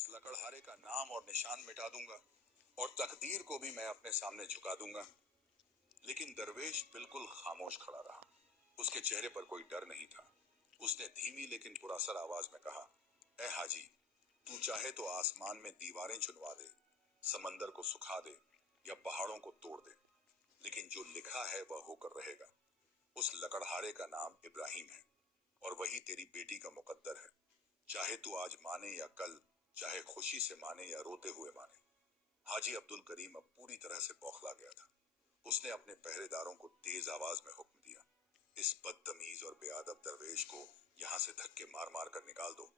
उस लकड़हारे का नाम और निशान मिटा दूंगा और तकदीर को भी मैं अपने सामने झुका दूंगा। लेकिन दरवेश बिल्कुल खामोश खड़ा रहा। उसके चेहरे पर कोई डर नहीं था। उसने धीमी लेकिन पुरअसर आवाज में कहा, ए हाजी, तू चाहे तो आसमान में दीवारें चुनवा दे, समंदर को सुखा दे या पहाड़ों को तोड़ दे, लेकिन जो लिखा है वह होकर रहेगा। उस लकड़हारे का नाम इब्राहिम है और वही तेरी बेटी का मुकद्दर है। चाहे तू आज माने या कल, चाहे खुशी से माने या रोते हुए माने। हाजी अब्दुल करीम अब पूरी तरह से बौखला गया था। उसने अपने पहरेदारों को तेज आवाज में हुक्म दिया, इस बदतमीज और बेअदब दरवेश को यहाँ से धक्के मार मार कर निकाल दो।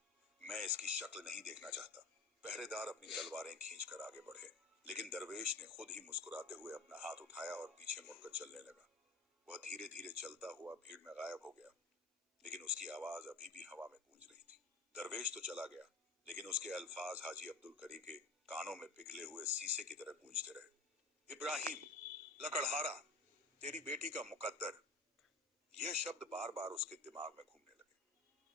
मैं इसकी शक्ल नहीं देखना चाहता। पहरेदार अपनी तलवारें खींचकर आगे बढ़े, लेकिन दरवेश ने खुद ही मुस्कुराते हुए अपना हाथ उठाया और पीछे मुड़कर चलने लगा। वह धीरे धीरे चलता हुआ भीड़ में गायब हो गया, लेकिन उसकी आवाज अभी भी हवा में गूंज रही थी। दरवेश तो चला गया, लेकिन उसके अल्फाज हाजी अब्दुल करीम के कानों में पिघले हुए शीशे की तरह गूंजते रहे। इब्राहिम, लकड़हारा, तेरी बेटी का मुकद्दर। यह शब्द बार बार उसके दिमाग में घूमने लगे।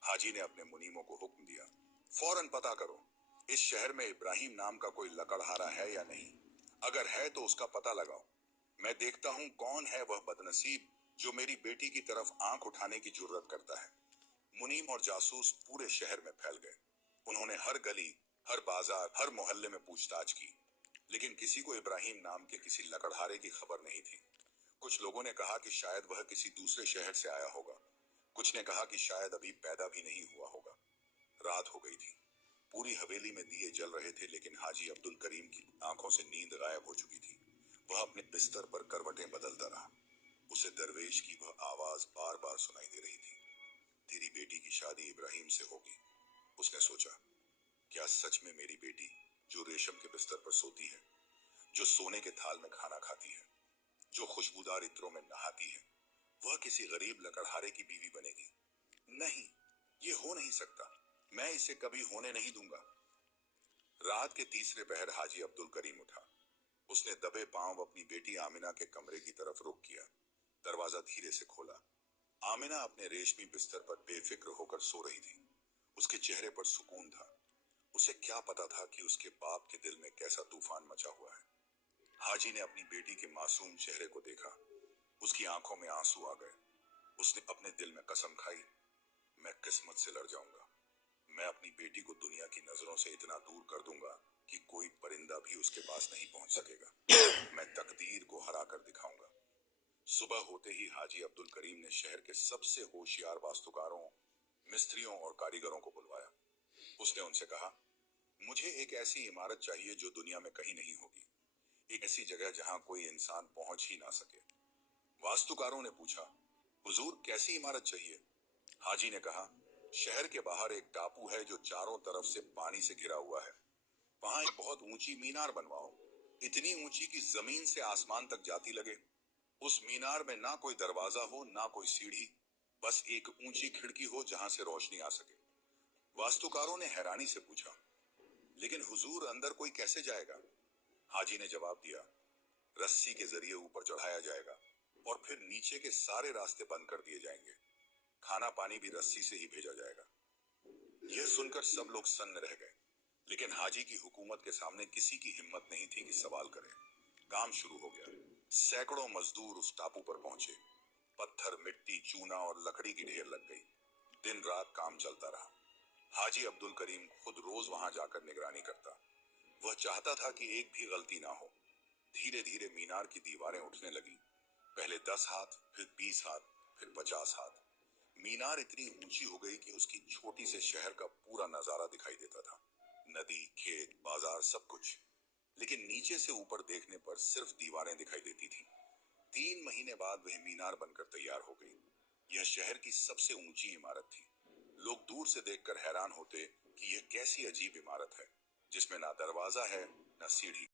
हाजी ने अपने मुनीमों को हुक्म दिया, फौरन पता करो इस शहर में इब्राहिम नाम का कोई लकड़हारा है या नहीं। अगर है तो उसका पता लगाओ। मैं देखता हूं कौन है वह बदनसीब जो मेरी बेटी की तरफ आंख उठाने की जुर्रत करता है। मुनीम और जासूस पूरे शहर में फैल गए। उन्होंने हर गली, हर बाजार, हर मोहल्ले में पूछताछ की, लेकिन किसी को इब्राहिम नाम के किसी लकड़हारे की खबर नहीं थी। कुछ लोगों ने कहा कि शायद वह किसी दूसरे शहर से आया होगा। कुछ ने कहा कि शायद अभी पैदा भी नहीं हुआ होगा। रात हो गई थी। पूरी हवेली में दिए जल रहे थे, लेकिन हाजी अब्दुल करीम की आंखों से नींद गायब हो चुकी थी। वह अपने बिस्तर पर करवटें बदलता रहा। उसे दरवेश की वह आवाज बार बार सुनाई दे रही थी, तेरी बेटी की शादी इब्राहिम से होगी। उसने सोचा, क्या सच में मेरी बेटी, जो रेशम के बिस्तर पर सोती है, जो सोने के थाल में खाना खाती है, जो खुशबूदार इत्रों में नहाती है, वह किसी गरीब लकड़हारे की बीवी बनेगी? नहीं, ये हो नहीं सकता। मैं इसे कभी होने नहीं दूंगा। रात के तीसरे पहर हाजी अब्दुल करीम उठा। उसने दबे पांव अपनी बेटी आमिना के कमरे की तरफ रुख किया। दरवाजा धीरे से खोला। आमिना अपने रेशमी बिस्तर पर बेफिक्र होकर सो रही थी। उसके चेहरे पर सुकून था। उसे क्या पता था कि उसके बाप के दिल में कैसा तूफान मचा हुआ है। हाजी ने अपनी बेटी के मासूम चेहरे को देखा। उसकी आंखों में आंसू आ गए। उसने अपने दिल में कसम खाई, मैं किस्मत से लड़ जाऊंगा। मैं अपनी बेटी को दुनिया की नजरों से इतना दूर कर दूंगा कि कोई परिंदा भी उसके पास नहीं पहुंच सकेगा। मैं तकदीर को हरा कर दिखाऊंगा। सुबह होते ही हाजी अब्दुल करीम ने शहर के सबसे होशियार वास्तुकारों, मिस्त्रियों और कारीगरों को बुलवाया। उसने उनसे कहा, मुझे एक ऐसी इमारत चाहिए जो दुनिया में कहीं नहीं होगी। एक ऐसी जगह जहां कोई इंसान पहुंच ही ना सके। वास्तुकारों ने पूछा, हुजूर कैसी इमारत चाहिए? हाजी ने कहा, शहर के बाहर एक टापू है जो चारों तरफ से पानी से घिरा हुआ है। वहां एक बहुत ऊंची मीनार बनवाओ, इतनी ऊंची कि जमीन से आसमान तक जाती लगे। उस मीनार में ना कोई दरवाजा हो, ना कोई सीढ़ी, बस एक ऊंची खिड़की हो जहां से रोशनी आ सके। वास्तुकारों ने हैरानी से पूछा, लेकिन हुजूर अंदर कोई कैसे जाएगा? हाजी ने जवाब दिया, रस्सी के जरिए ऊपर चढ़ाया जाएगा और फिर नीचे के सारे रास्ते बंद कर दिए जाएंगे। खाना पानी भी रस्सी से ही भेजा जाएगा। यह सुनकर सब लोग सन्न रह गए, लेकिन हाजी की हुकूमत के सामने किसी की हिम्मत नहीं थी कि सवाल करे। काम शुरू हो गया। सैकड़ों मजदूर उस टापू पर पहुंचे। पत्थर, मिट्टी, चूना और लकड़ी की ढेर लग गई। दिन रात काम चलता रहा। हाजी अब्दुल करीम खुद रोज वहां जाकर निगरानी करता। वह चाहता था कि एक भी गलती ना हो। धीरे धीरे मीनार की दीवारें उठने लगी। पहले 10 हाथ, फिर 20 हाथ, फिर 50 हाथ। मीनार इतनी ऊंची हो गई कि उसकी छोटी से शहर का पूरा नजारा दिखाई देता था। नदी, खेत, बाजार, सब कुछ। लेकिन नीचे से ऊपर देखने पर सिर्फ दीवारें दिखाई देती थीं। 3 महीने बाद वह मीनार बनकर तैयार हो गई। यह शहर की सबसे ऊंची इमारत थी। लोग दूर से देखकर हैरान होते कि यह कैसी अजीब इमारत है, जिसमें ना दरवाजा है, ना सीढ़ी।